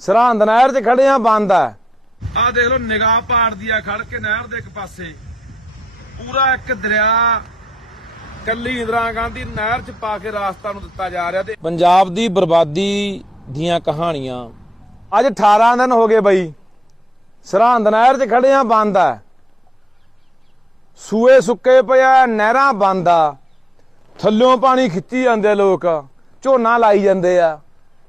ਸਰਹੰਦ ਨਹਿਰ 'ਚ ਖੜੇ ਆ ਬੰਦ ਆ। ਆ ਦੇਖ ਲਓ ਨਿਗਾਹ ਪਾੜਦੀ ਆ ਖੜ ਕੇ ਨਹਿਰ ਦੇ ਇੱਕ ਪਾਸੇ। ਪੂਰਾ ਇੱਕ ਦਰਿਆ ਕੱਲੀ ਇੰਦਰਾ ਗਾਂਧੀ ਨਹਿਰ 'ਚ ਪਾ ਕੇ ਰਾਸਤਾ ਨੂੰ ਦਿੱਤਾ ਜਾ ਰਿਹਾ ਤੇ ਪੰਜਾਬ ਦੀ ਬਰਬਾਦੀ ਦੀਆਂ ਕਹਾਣੀਆਂ। ਅੱਜ 18 ਦਿਨ ਹੋ ਗਏ ਬਈ। ਸਰਹੰਦ ਨਹਿਰ 'ਚ ਖੜੇ ਆ ਬੰਦ ਆ। ਸੂਏ ਸੁੱਕੇ ਪਿਆ ਨਹਿਰਾਂ ਬੰਦ ਆ। ਥੱਲਿਓਂ ਪਾਣੀ ਖਿੱਚੀ ਜਾਂਦੇ ਲੋਕ। ਝੋਨਾ ਲਾਈ ਜਾਂਦੇ ਆ।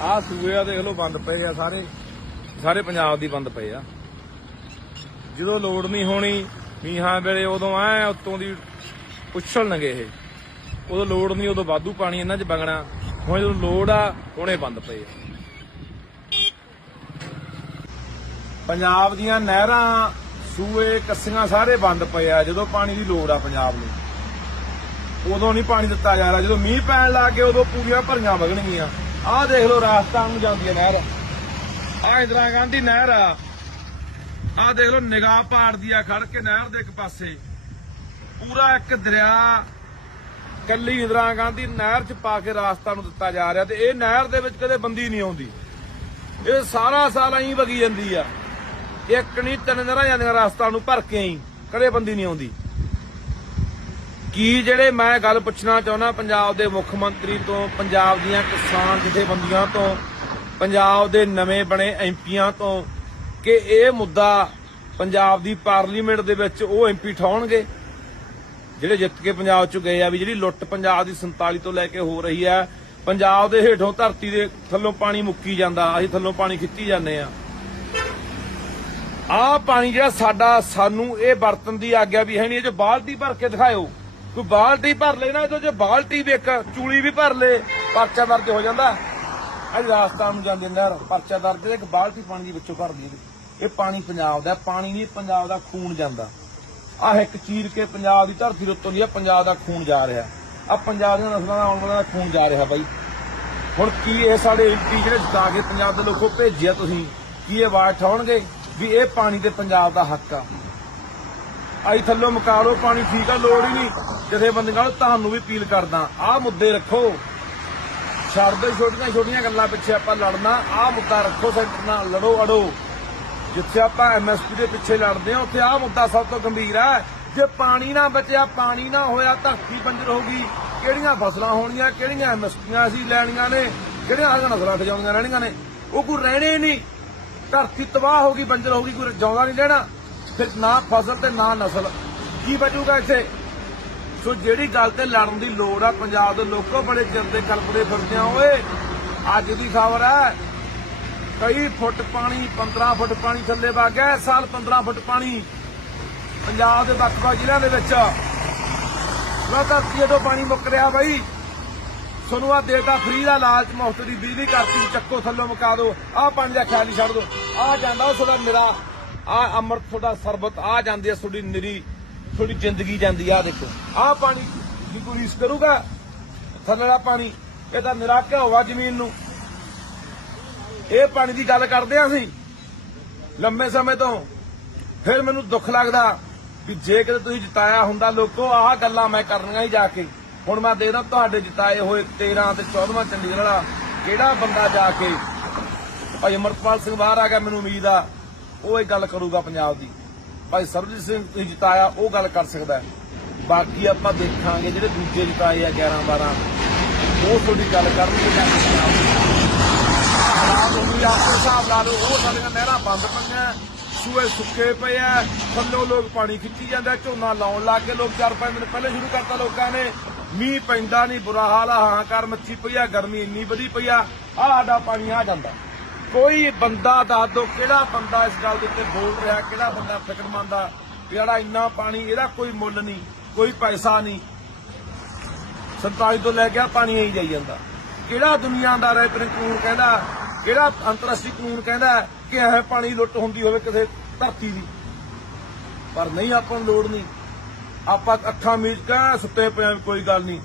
ਆਹ ਸੂਏ ਆ, ਦੇਖ ਲਓ, ਬੰਦ ਪਏ ਆ ਸਾਰੇ। ਸਾਰੇ ਪੰਜਾਬ ਦੀ ਬੰਦ ਪਏ ਆ। ਜਦੋਂ ਲੋੜ ਨਹੀਂ ਹੋਣੀ, ਮੀਂਹਾਂ ਵੇਲੇ ਉਦੋਂ ਐ ਉੱਤੋਂ ਦੀ ਉਛਲਣਗੇ ਇਹ। ਉਦੋਂ ਲੋੜ ਨਹੀਂ, ਉਦੋਂ ਵਾਧੂ ਪਾਣੀ ਇਹਨਾਂ 'ਚ ਵਗਣਾ। ਹੁਣ ਜਦੋਂ ਲੋੜ ਆ, ਹੁਣੇ ਬੰਦ ਪਏ ਆ। ਪੰਜਾਬ ਦੀਆਂ ਨਹਿਰਾਂ, ਸੂਏ, ਕੱਸੀਆਂ ਸਾਰੇ ਬੰਦ ਪਏ ਆ, ਜਦੋਂ ਪਾਣੀ ਦੀ ਲੋੜ ਆ ਪੰਜਾਬ ਨੂੰ। ਉਦੋਂ ਨਹੀਂ ਪਾਣੀ ਦਿੱਤਾ ਜਾ ਰਿਹਾ। ਜਦੋਂ ਮੀਂਹ ਪੈਣ ਲੱਗ ਗਏ ਉਦੋਂ ਪੂਰੀਆਂ ਭਰੀਆਂ ਵਗਣਗੀਆਂ। ਆਹ ਦੇਖ ਲਓ ਰਾਜਸਥਾਨ ਨੂੰ ਜਾਂਦੀ ਹੈ ਨਹਿਰ। ਆਹ ਇੰਦਰਾ ਗਾਂਧੀ ਨਹਿਰ। ਆ ਆਹ ਦੇਖ ਲਓ ਨਿਗਾਹ ਪਾੜਦੀ ਆ ਖੜ ਕੇ ਨਹਿਰ ਦੇ ਇੱਕ ਪਾਸੇ। ਪੂਰਾ ਇੱਕ ਦਰਿਆ ਕੱਲੀ ਇੰਦਰਾ ਗਾਂਧੀ ਨਹਿਰ 'ਚ ਪਾ ਕੇ ਰਾਸਤਾ ਨੂੰ ਦਿੱਤਾ ਜਾ ਰਿਹਾ ਤੇ ਇਹ ਨਹਿਰ ਦੇ ਵਿੱਚ ਕਦੇ ਬੰਦੀ ਨਹੀਂ ਆਉਂਦੀ। ਇਹ ਸਾਰਾ ਸਾਲ ਐਂ ਵਗੀ ਜਾਂਦੀ ਆ। ਇੱਕ ਨਹੀਂ, ਤਿੰਨ ਨਹਿਰਾਂ ਜਾਂਦੀਆਂ ਰਾਸਤਾ ਨੂੰ ਭਰ ਕੇ ਐਂ ਕਦੇ ਬੰਦੀ ਨਹੀਂ ਆਉਂਦੀ। ਕੀ ਜਿਹੜੇ ਮੈਂ ਗੱਲ ਪੁੱਛਣਾ ਚਾਹੁੰਦਾ ਪੰਜਾਬ ਦੇ ਮੁੱਖ ਮੰਤਰੀ ਤੋਂ, ਪੰਜਾਬ ਦੀਆਂ ਕਿਸਾਨ ਜਥੇਬੰਦੀਆਂ ਤੋਂ, ਪੰਜਾਬ ਦੇ ਨਵੇਂ ਬਣੇ ਐਮਪੀਆਂ ਤੋਂ ਕਿ ਇਹ ਮੁੱਦਾ ਪੰਜਾਬ ਦੀ ਪਾਰਲੀਮੈਂਟ ਦੇ ਵਿੱਚ ਉਹ ਐਮਪੀ ਠਾਉਣਗੇ? ਜਿਹੜੇ ਜਿੱਤ ਕੇ ਪੰਜਾਬ ਚ ਗਏ ਆ ਵੀ ਜਿਹੜੀ ਲੁੱਟ ਪੰਜਾਬ ਦੀ 47 ਤੋਂ ਲੈ ਕੇ ਹੋ ਰਹੀ ਹੈ ਪੰਜਾਬ ਦੇ ਹੇਠੋਂ ਧਰਤੀ ਦੇ ਥੱਲੋਂ ਪਾਣੀ ਮੁੱਕੀ ਜਾਂਦਾ, ਅਸੀਂ ਥੱਲੋਂ ਪਾਣੀ ਖਿੱਚੀ ਜਾਂਦੇ ਆ। ਆਹ ਪਾਣੀ ਜਿਹੜਾ ਸਾਡਾ, ਸਾਨੂੰ ਇਹ ਵਰਤਨ ਦੀ ਆਗਿਆ ਵੀ ਹੈ ਨਹੀਂ, ਇਹ ਜੋ ਬਾਲਟੀ ਭਰ ਕੇ ਦਿਖਾਇਓ। ਕੋਈ ਬਾਲਟੀ ਭਰ ਲੈਣਾ ਇਹ ਜੇ ਬਾਲਟੀ ਵੀ ਇੱਕ ਚੂਲੀ ਵੀ ਭਰ ਲੇ, ਪਰਚਾ ਦਰਜ ਹੋ ਜਾਂਦਾ। ਅੱਜ ਰਾਸਤਾ ਨੂੰ ਜਾਂਦੇ ਨਹਿਰ, ਪਰਚਾ ਦਰਜ ਇੱਕ ਬਾਲਟੀ ਪਾਣੀ ਦੀ ਵਿੱਚੋਂ ਭਰ ਇਹ ਪਾਣੀ ਪੰਜਾਬ ਦਾ ਪਾਣੀ ਨਹੀਂ, ਪੰਜਾਬ ਦਾ ਖੂਨ ਜਾਂਦਾ। ਆਹ ਇੱਕ ਚੀਰ ਕੇ ਪੰਜਾਬ ਦੀ ਧਰਤੀ ਦੇ ਉੱਤੋਂ ਦੀ ਪੰਜਾਬ ਦਾ ਖੂਨ ਜਾ ਰਿਹਾ। ਆ ਪੰਜਾਬ ਦੀਆਂ ਨਸਲਾਂ ਦਾ ਆਉਣ ਵਾਲਾ ਦਾ ਖੂਨ ਜਾ ਰਿਹਾ ਬਾਈ। ਹੁਣ ਕੀ ਇਹ ਸਾਡੇ ਐਮਪੀ ਜਿਹੜੇ ਜਿਤਾ ਕੇ ਪੰਜਾਬ ਦੇ ਲੋਕੋ ਭੇਜਿਆ ਤੁਸੀਂ, ਕੀ ਇਹ ਆਵਾਜ਼ ਠਾਉਣਗੇ ਵੀ ਇਹ ਪਾਣੀ ਤੇ ਪੰਜਾਬ ਦਾ ਹੱਕ ਆ? ਆਈ ਥੱਲੋਂ ਮੁਕਾ ਲਓ ਪਾਣੀ ਠੀਕ ਆ, ਲੋੜ ਹੀ ਨਹੀਂ। ਜਥੇਬੰਦੀਆਂ ਨੂੰ ਤੁਹਾਨੂੰ ਵੀ ਅਪੀਲ ਕਰਦਾ, ਆਹ ਮੁੱਦੇ ਰੱਖੋ। ਛੱਡ ਦਿਓ ਛੋਟੀਆਂ ਛੋਟੀਆਂ ਗੱਲਾਂ ਪਿੱਛੇ ਆਪਾਂ ਲੜਨਾ, ਆਹ ਮੁੱਦਾ ਰੱਖੋ ਸੈਂਟਰ ਨਾਲ, ਲੜੋ ਅੜੋ। ਜਿੱਥੇ ਆਪਾਂ ਐਮਐਸਪੀ ਦੇ ਪਿੱਛੇ ਲੜਦੇ ਆ ਉੱਥੇ ਆਹ ਮੁੱਦਾ ਸਭ ਤੋਂ ਗੰਭੀਰ ਹੈ। ਜੇ ਪਾਣੀ ਨਾ ਬਚਿਆ, ਪਾਣੀ ਨਾ ਹੋਇਆ, ਧਰਤੀ ਬੰਜਰ ਹੋ ਗਈ। ਕਿਹੜੀਆਂ ਫਸਲਾਂ ਹੋਣੀਆਂ, ਕਿਹੜੀਆਂ ਐਮਐਸਪੀਆਂ ਅਸੀਂ ਲੈਣੀਆਂ ਨੇ, ਕਿਹੜੀਆਂ ਆਹ ਨਸਲਾਂ ਖਜਾਉਣੀਆਂ ਰਹਿਣੀਆਂ ਨੇ। ਉਹ ਕੋਈ ਰਹਿਣੇ ਨਹੀਂ। ਧਰਤੀ ਤਬਾਹ ਹੋ ਗਈ, ਬੰਜਰ ਹੋ ਗਈ, ਕੋਈ ਜਾਉਂਦਾ ਨਹੀਂ ਰਹਿਣਾ ਫਿਰ ਨਾ ਫਸਲ ਤੇ ਨਾ ਨਸਲ। ਕੀ ਬਚੂਗਾ ਇੱਥੇ? ਸੋ ਜਿਹੜੀ ਗੱਲ ਤੇ ਲੜਨ ਦੀ ਲੋੜ ਆ, ਪੰਜਾਬ ਦੇ ਲੋਕੋ ਬੜੇ ਚਿਰ ਦੇ ਕਲਪਦੇ ਫਿਰਦੇ ਆ ਓਏ। ਅੱਜ ਦੀ ਖਬਰ ਹੈ ਕਈ ਫੁੱਟ ਪਾਣੀ 15 ਫੁੱਟ ਪਾਣੀ ਥੱਲੇ ਵਗ ਗਿਆ, ਇਸ ਸਾਲ 15 ਫੁੱਟ ਪਾਣੀ ਪੰਜਾਬ ਦੇ ਵੱਖ-ਵੱਖ ਜ਼ਿਲ੍ਹਿਆਂ ਦੇ ਵਿੱਚ। ਨਾ ਧਰਤੀ ਤੋਂ ਪਾਣੀ ਮੁੱਕ ਰਿਹਾ ਬਾਈ। ਤੁਹਾਨੂੰ ਆ ਦੇਤਾ ਫ੍ਰੀ ਦਾ ਲਾਲਚ ਮੁਫਤ ਦੀ ਬਿਜਲੀ ਕਰਤੀ ਚੱਕੋ ਥੱਲੋਂ ਮੁਕਾ ਦਿਓ ਆਹ ਪਾਣੀ ਦਾ ਖਿਆਲ ਛੱਡ ਦਿਓ ਆਹ ਜਾਂਦਾ ਉਹ ਤੁਹਾਡਾ ਨਿਰਾ ਆਹ ਅੰਮ੍ਰਿਤ ਤੁਹਾਡਾ ਸਰਬਤ ਆ ਜਾਂਦੀ ਹੈ ਤੁਹਾਡੀ ਨਿਰੀ। ਤੁਹਾਡੀ ਜ਼ਿੰਦਗੀ ਜਾਂਦੀ ਆ, ਆਹ ਦੇਖੋ। ਆਹ ਪਾਣੀ ਦੀ ਕੋਈ ਰੀਸ ਕਰੂਗਾ? ਥੱਲੇ ਦਾ ਪਾਣੀ, ਇਹ ਤਾਂ ਨਿਰਾ ਹੋਵਾ ਜ਼ਮੀਨ ਨੂੰ। ਇਹ ਪਾਣੀ ਦੀ ਗੱਲ ਕਰਦੇ ਆ ਅਸੀਂ, ਲੰਮੇ ਸਮੇਂ ਤੋਂ। ਫਿਰ ਮੈਨੂੰ ਦੁੱਖ ਲੱਗਦਾ ਵੀ ਜੇ ਕਿਤੇ ਤੁਸੀਂ ਜਿਤਾਇਆ ਹੁੰਦਾ ਲੋਕੋ, ਆਹ ਗੱਲਾਂ ਮੈਂ ਕਰਨੀਆਂ ਹੀ ਜਾ ਕੇ। ਹੁਣ ਮੈਂ ਦੇਖਦਾ ਤੁਹਾਡੇ ਜਿਤਾਏ ਹੋਏ 13 ਤੇ 14ਵਾਂ ਚੰਡੀਗੜ੍ਹ ਵਾਲਾ ਕਿਹੜਾ ਬੰਦਾ ਜਾ ਕੇ? ਭਾਈ ਅਮਰਪਾਲ ਸਿੰਘ ਬਾਹਰ ਆ ਗਿਆ, ਮੈਨੂੰ ਉਮੀਦ ਆ, ਉਹ ਇਹ ਗੱਲ ਕਰੂਗਾ ਪੰਜਾਬ ਦੀ। ਭਾਈ ਸਰਬਜੀਤ ਸਿੰਘ ਤੁਸੀਂ ਜਿਤਾਇਆ, ਉਹ ਗੱਲ ਕਰ ਸਕਦਾ ਬਾਕੀ ਆਪਾਂ ਦੇਖਾਂਗੇ ਜਿਹੜੇ ਦੂਜੇ ਜਿਤਾਏ ਆ 11 12 ਉਹ ਤੁਹਾਡੀ ਗੱਲ ਕਰਨਗੇ ਜਾਂ ਹਾਲਾਤ ਉਹੀ ਤੁਸੀਂ ਆਪਣੇ ਹਿਸਾਬ ਲਾ ਉਹ ਸਾਡੀਆਂ ਨਹਿਰਾਂ ਬੰਦ ਪਈਆਂ ਸੂਏ ਸੁੱਕੇ ਪਏ ਆ, ਥੱਲੋਂ ਲੋਕ ਪਾਣੀ ਖਿੱਚੀ ਜਾਂਦਾ ਝੋਨਾ ਲਾਉਣ ਲੱਗ ਗਏ ਲੋਕ, ਚਾਰ ਪੰਜ ਦਿਨ ਪਹਿਲੇ ਸ਼ੁਰੂ ਕਰਤਾ ਲੋਕਾਂ ਨੇ। ਮੀਂਹ ਪੈਂਦਾ ਨਹੀਂ, ਬੁਰਾ ਹਾਲ ਆ ਕਰ ਮੱਛੀ ਪਈ ਆ, ਗਰਮੀ ਇੰਨੀ ਵਧੀ ਪਈ ਆ ਆ ਸਾਡਾ ਪਾਣੀ ਆ ਜਾਂਦਾ। ਕੋਈ ਬੰਦਾ ਦੱਸ ਦੋ ਕਿਹੜਾ ਬੰਦਾ ਇਸ ਗੱਲ ਦੇ ਉੱਤੇ ਬੋਲ ਰਿਹਾ, ਕਿਹੜਾ ਬੰਦਾ ਫਿਕਰਮੰਦ ਆ ਜਿਹੜਾ ਇੰਨਾ ਪਾਣੀ, ਇਹਦਾ ਕੋਈ ਮੁੱਲ ਨਹੀਂ, ਕੋਈ ਪੈਸਾ ਨਹੀਂ। 47 ਤੋਂ ਲੈ ਕੇ ਪਾਣੀ ਆਈ ਜਾਈ ਜਾਂਦਾ। ਕਿਹੜਾ ਦੁਨੀਆਦਾਰ ਹੈ ਪਰ ਕਾਨੂੰਨ ਕਹਿੰਦਾ, ਕਿਹੜਾ ਅੰਤਰਰਾਸ਼ਟਰੀ ਕਾਨੂੰਨ ਕਹਿੰਦਾ ਕਿ ਇਹ ਪਾਣੀ ਲੁੱਟ ਹੁੰਦੀ ਹੋਵੇ ਕਿਸੇ ਧਰਤੀ ਦੀ। ਪਰ ਨਹੀਂ, ਆਪਾਂ ਨੂੰ ਲੋੜ ਨਹੀਂ। ਆਪਾਂ ਅੱਖਾਂ ਮੀਚ ਕੇ ਸੁੱਤੇ ਪਿਆ ਕੋਈ ਗੱਲ ਨਹੀਂ।